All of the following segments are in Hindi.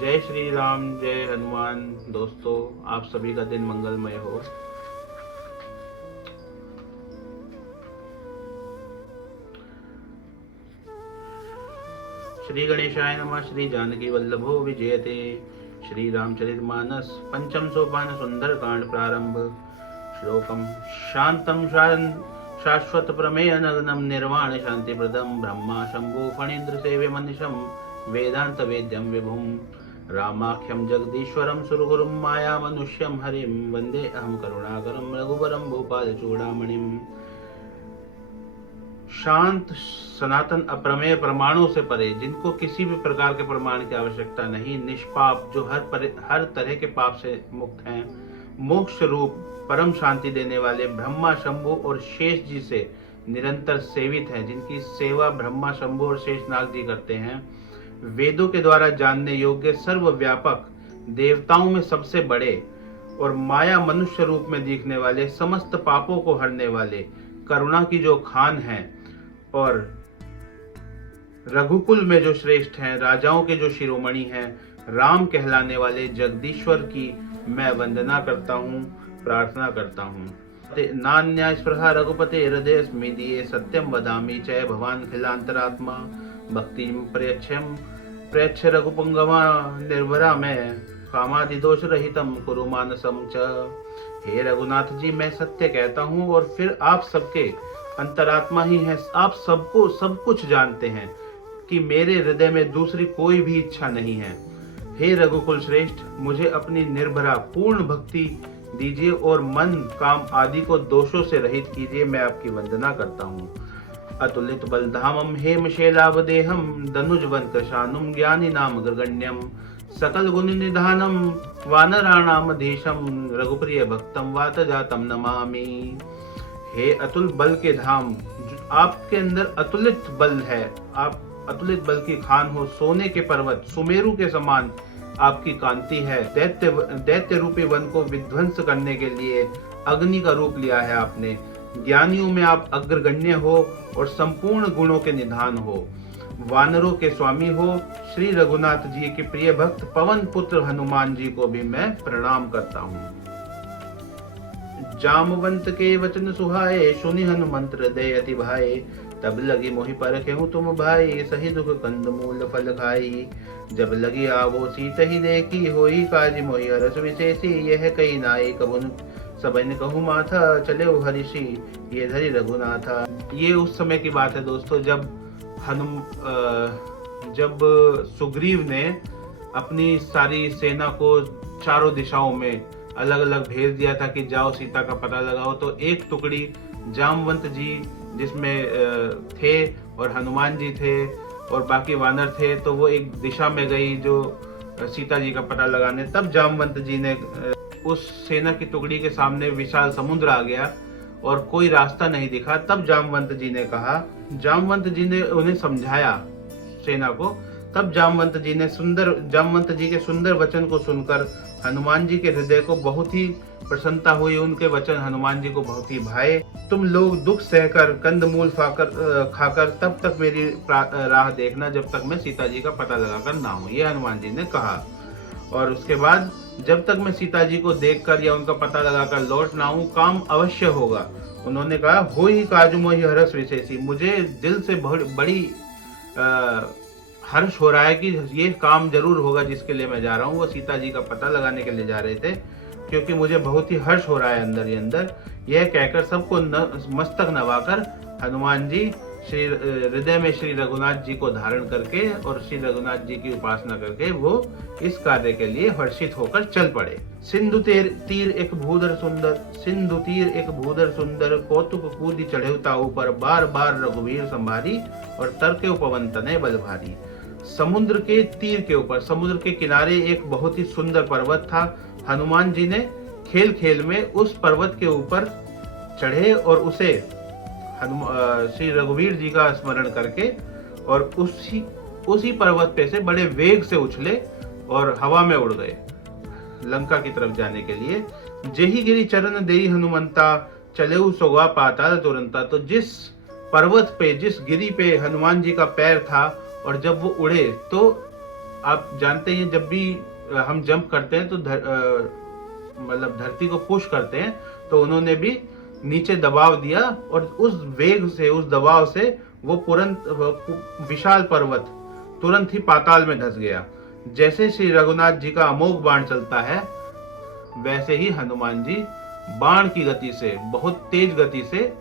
जय श्री राम, जय हनुमान। दोस्तों, आप सभी का दिन मंगलमय हो। श्री गणेशाय नमः। श्री जानकी वल्लभो विजयते। श्री रामचरितमानस पंचम सोपान सुंदर कांड प्रारंभ। श्लोकम शांतम शाश्वत प्रमेय नग्नम निर्वाण शांति प्रदम ब्रह्मा शंभु फणीन्द्र सेव्य मनिशम वेदांत वेद्यम विभुम रामाख्यम जगदीश्वरम सुरगुरुम माया मनुष्यम हरिम वंदे अहम करुणाकरम रघुवरम भूपाल चूड़ामणिम। शांत सनातन अप्रमेय परमाणु से परे, जिनको किसी भी प्रकार के प्रमाण की आवश्यकता नहीं, निष्पाप, जो हर तरह के पाप से मुक्त हैं, मोक्ष रूप परम शांति देने वाले ब्रह्मा शंभु और शेष जी से निरंतर सेवित हैं, जिनकी सेवा ब्रह्मा शंभु और शेषनाग जी करते हैं। वेदों के द्वारा जानने योग्य सर्वव्यापक, देवताओं में सबसे बड़े और माया मनुष्य रूप में दिखने वाले, समस्त पापों को हरने वाले, करुणा की जो खान है और रघुकुल में जो श्रेष्ठ हैं, राजाओं के जो शिरोमणि हैं, राम कहलाने वाले जगदीश्वर की मैं वंदना करता हूँ, प्रार्थना करता हूँ। नान्या स्पृहा रघुपते हृदय स्मिदिये सत्यम वदामि चय भवान खिलांतरात्मा भक्ति प्रयच्छ रघुपुंगमा निर्भरा मैं कामादि दोष रहितम कुरु मानसम च। हे रघुनाथ जी, मैं सत्य कहता हूँ और फिर आप सबके अंतरात्मा ही हैं। आप सबको सब कुछ जानते हैं कि मेरे हृदय में दूसरी कोई भी इच्छा नहीं है। हे रघुकुल श्रेष्ठ, मुझे अपनी निर्भरा पूर्ण भक्ति दीजिए और मन काम आदि को दोषों से रहित कीजिए। मैं आपकी वंदना करता हूँ। अतुलित बलधामम हेम शैलावदेहम धनुजवन कृशानुम ज्ञानी नाम अग्रगण्यम सकल गुण निधानम वानराणाम धीशम रघुप्रिय भक्तम वात जातम नमामि। हे अतुल बल के धाम, आपके अंदर अतुलित बल है, आप अतुलित बल की खान हो। सोने के पर्वत सुमेरु के समान आपकी कांति है। दैत्य रूपी वन को विध्वंस करने के लिए अग्नि का रूप लिया है आपने। ज्ञानियों में आप अग्रगण्य हो और संपूर्ण गुणों के निधान हो। वानरों के स्वामी हो। श्री रघुनाथ जी के प्रिय भक्त पवन पुत्र हनुमान जी को भी मैं प्रणाम करता हूँ। जामवंत के वचन सुहाए सुनि हनुमंत हृदय अति भाए तब लगी मोहि परखेहु तुम भाई सही दुख कंद मूल फल खाई। जब लगी आवो सीत ही देखी होई काज मोहि हरस विशेषी यह कई नाई कबुन सबन कहूँ माथा चले हरिषि ये धरि रघुनाथा। ये उस समय की बात है दोस्तों, जब सुग्रीव ने अपनी सारी सेना को चारों दिशाओं में अलग अलग भेज दिया था कि जाओ सीता का पता लगाओ। तो एक टुकड़ी जामवंत जी जिसमें थे और हनुमान जी थे और बाकी वानर थे, तो वो एक दिशा में गई जो सीता जी का पता लगाने। तब जामवंत जी ने उस सेना की टुकड़ी के सामने विशाल समुद्र आ गया और कोई रास्ता नहीं दिखा। तब जामवंत जी ने कहा, जामवंत जी ने उन्हें समझाया सेना को। तब जामवंत जी के सुंदर वचन को सुनकर हनुमान जी के हृदय को बहुत ही प्रसन्नता हुई। उनके वचन हनुमान जी को बहुत ही भाए। तुम लोग दुख सहकर कंदमूल खाकर तब तक मेरी राह देखना जब तक मैं सीता जी का पता लगाकर ना हूं, ये हनुमान जी ने कहा। और उसके बाद जब तक मैं सीता जी को देखकर या उनका पता लगाकर लौट ना आऊं, काम अवश्य होगा। उन्होंने कहा, हो ही काजु मोहि हरस विशेषी, मुझे दिल से बड़ी हर्ष हो रहा है कि ये काम जरूर होगा जिसके लिए मैं जा रहा हूँ। वो सीता जी का पता लगाने के लिए जा रहे थे, क्योंकि मुझे बहुत ही हर्ष हो रहा है अंदर ही अंदर। यह कहकर सबको मस्तक नवाकर हनुमान जी हृदय में श्री रघुनाथ जी को धारण करके और श्री रघुनाथ जी की उपासना करके वो इस कार्य के लिए हर्षित होकर चल पड़े। सिंधु तीर एक भूधर सुंदर कौतुक कूदी चढ़ेवता ऊपर बार बार रघुवीर संभारी और तरके पवन तनय बल भारी। समुद्र के तीर के ऊपर, समुद्र के किनारे एक बहुत ही सुंदर पर्वत था। हनुमान जी ने खेल खेल में उस पर्वत के ऊपर चढ़े और उसे श्री रघुवीर जी का स्मरण करके और उसी पर्वत पे से बड़े वेग से उछले और हवा में उड़ गए लंका की तरफ जाने के लिए। जेहि गिरि चरण देई हनुमंता चलेउ सोगा पाताल तुरंता। तो जिस पर्वत पे, जिस गिरी पे हनुमान जी का पैर था और जब वो उड़े तो आप जानते हैं जब भी हम जंप करते हैं तो मतलब धरती को पुश करते हैं, तो उन्होंने भी नीचे दबाव दिया और उस वेग से, उस दबाव से वो विशाल पर्वत तुरंत ही पाताल में धंस गया। जैसे श्री रघुनाथ जी का अमोघ बाण चलता है, वैसे ही हनुमान जी बाण की गति से, बहुत तेज गति से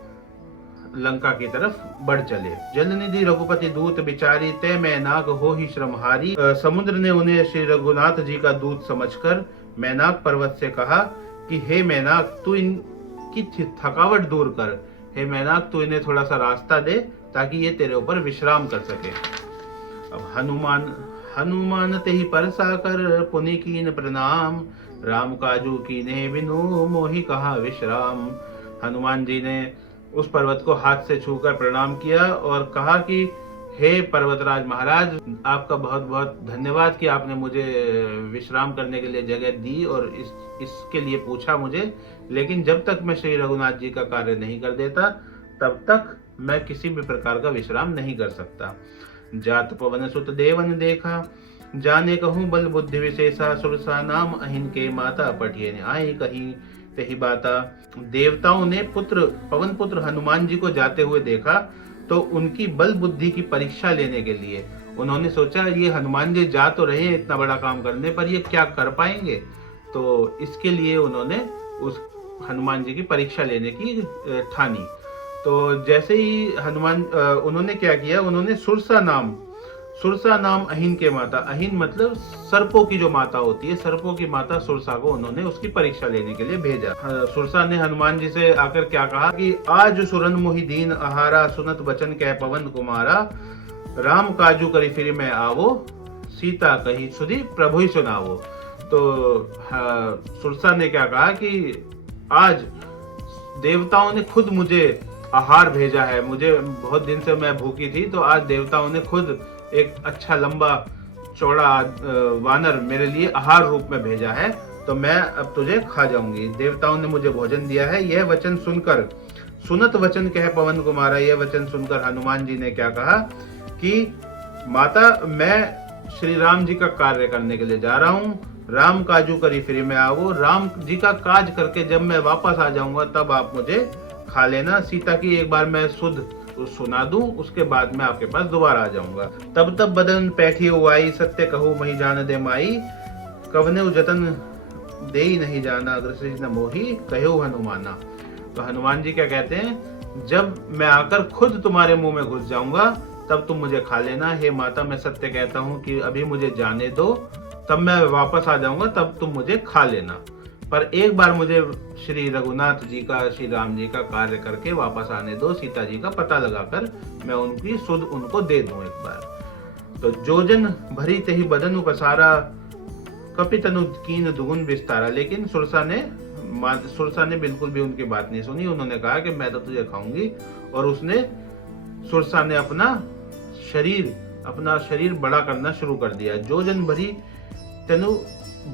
लंका की तरफ बढ़ चले। जलनिधि रघुपति दूत बिचारी, तय मैनाक हो ही श्रमहारी। समुद्र ने उन्हें श्री रघुनाथ जी का दूत समझकर मैनाक पर्वत से कहा कि हे मैनाक, तू इनकी थकावट दूर कर। हे मैनाक, तू इन्हें थोड़ा सा रास्ता दे ताकि ये तेरे ऊपर विश्राम कर सके। अब हनुमान ते ही परसा कर, पुनि कीन प्रणाम। राम काजू कीने बिनु, मोहि कहा विश्राम। हनुमान जी ने उस पर्वत को हाथ से छूकर प्रणाम किया और कहा कि हे पर्वतराज महाराज, आपका बहुत बहुत धन्यवाद कि आपने मुझे विश्राम करने के लिए जगह दी और इसके लिए पूछा मुझे, लेकिन जब तक मैं श्री रघुनाथ जी का कार्य नहीं कर देता तब तक मैं किसी भी प्रकार का विश्राम नहीं कर सकता। जात पवन सुत देवन देखा, जाने कहूँ बल बुद्धि विशेषा। सुरसा नाम अहिन के माता, पठिए आई कही तेहि बाता। देवताओं ने पवन पुत्र हनुमान जी को जाते हुए देखा, तो उनकी बल बुद्धि की परीक्षा लेने के लिए उन्होंने सोचा ये हनुमान जी जा तो रहे हैं इतना बड़ा काम करने, पर ये क्या कर पाएंगे। तो इसके लिए उन्होंने उस हनुमान जी की परीक्षा लेने की ठानी। तो जैसे ही उन्होंने क्या किया, उन्होंने सुरसा नाम अहिन के माता, अहिन मतलब सर्पों की जो माता होती है, सर्पों की माता सुरसा को उन्होंने उसकी परीक्षा लेने के लिए भेजा। सुरसा ने हनुमान जी से आकर क्या कहा कि आज सुरन मोहि दीन आहारा, सुनत बचन कह पवन कुमारा। राम काजू करी फिर मैं आवो, सीता कही सुधी प्रभु ही सुनावो। तो सुरसा ने क्या कहा कि आज देवताओं ने खुद मुझे आहार भेजा है, मुझे बहुत दिन से मैं भूखी थी, तो आज देवताओं ने खुद एक अच्छा लंबा चौड़ा वानर मेरे लिए आहार रूप में भेजा है, तो मैं अब तुझे खा जाऊंगी। देवताओं ने मुझे भोजन दिया है। यह वचन सुनकर, सुनत वचन कह पवन कुमारा, यह वचन सुनकर हनुमान जी ने क्या कहा कि माता, मैं श्री राम जी का कार्य करने के लिए जा रहा हूँ। राम काजू करी फिर मैं आवो, राम जी का काज करके जब मैं वापस आ जाऊंगा तब आप मुझे खा लेना। सीता की एक बार मैं सुना दूं, उसके बाद मैं आपके पास दोबारा आ जाऊंगा। तब बदन पैठी उवाई, सत्य कहूँ मही जान दे माई। कवने जतन दे ही नहीं जाना, अग्रसिज न मोही कहो हनुमाना। तो हनुमान जी क्या कहते हैं, जब मैं आकर खुद तुम्हारे मुंह में घुस जाऊंगा तब तुम मुझे खा लेना। हे माता, मैं सत्य कहता हूँ कि अभी मुझे जाने दो, तब मैं वापस आ जाऊंगा, तब तुम मुझे खा लेना। पर एक बार मुझे श्री रघुनाथ जी का, श्री राम जी का कार्य करके वापस आने दो, सीता जी का पता लगाकर मैं उनकी सुध उनको दे दूं एक बार। तो जोजन भरी तेहि बदन उपसारा, कपितनु कीन दुगुन विस्तारा। लेकिन सुरसा ने बिल्कुल भी उनकी बात नहीं सुनी। उन्होंने कहा कि मैं तो तुझे खाऊंगी, और सुरसा ने अपना शरीर बड़ा करना शुरू कर दिया। जोजन भरी तेनु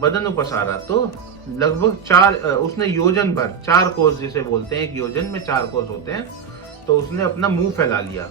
बदन उपसारा, तो लगभग उसने योजन भर, 4 कोस जिसे बोलते हैं, एक योजन में 4 कोस होते हैं, तो उसने अपना मुंह फैला लिया।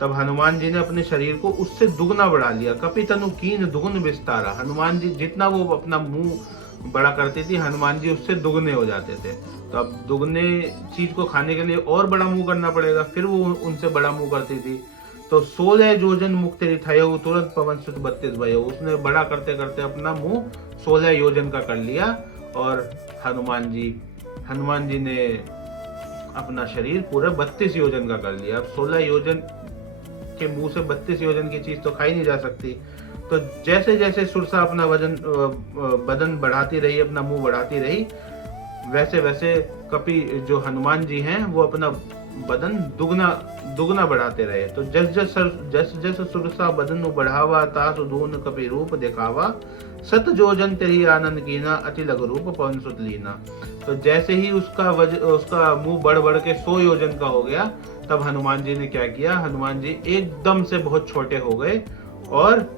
तब हनुमान जी ने अपने शरीर को उससे दुगना बढ़ा लिया। कपितनु कीन दुगुन विस्तारा। हनुमान जी जितना वो अपना मुंह बड़ा करती थी, हनुमान जी उससे दुगने हो जाते थे। तो अब दुगने चीज को खाने के लिए और बड़ा मुंह करना पड़ेगा, फिर वो उनसे बड़ा मुंह करती थी। तो 16 योजन मुक्त थयो, तुरंत पवन सुत 32 भयो। उसने बड़ा करते करते अपना मुंह 16 योजन का कर लिया, और हनुमान जी ने अपना शरीर पूरा 32 योजन का कर लिया। अब 16 योजन के मुंह से 32 योजन की चीज तो खाई नहीं जा सकती। तो जैसे जैसे सुरसा अपना बदन बढ़ाती रही, अपना मुंह बढ़ाती रही, वैसे वैसे कपि जो हनुमान जी हैं वो अपना बदन दुगना बढ़ाते रहे। तो जस सुरसा बदन बढ़ावा, तासु दून कपि रूप दिखावा। सत जोजन तेरी आनंद कीना, अति लघु रूप पवन सुत लीना। तो जैसे ही उसका मुंह बढ़ बढ़ के 100 योजन का हो गया, तब हनुमान जी ने क्या किया, हनुमान जी एकदम से बहुत छोटे हो गए और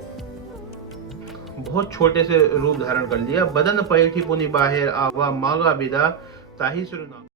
बहुत छोटे से रूप धारण कर लिया। बदन पैठी पुनि बाहेर आवा, मागा बिदा ताही सुरना।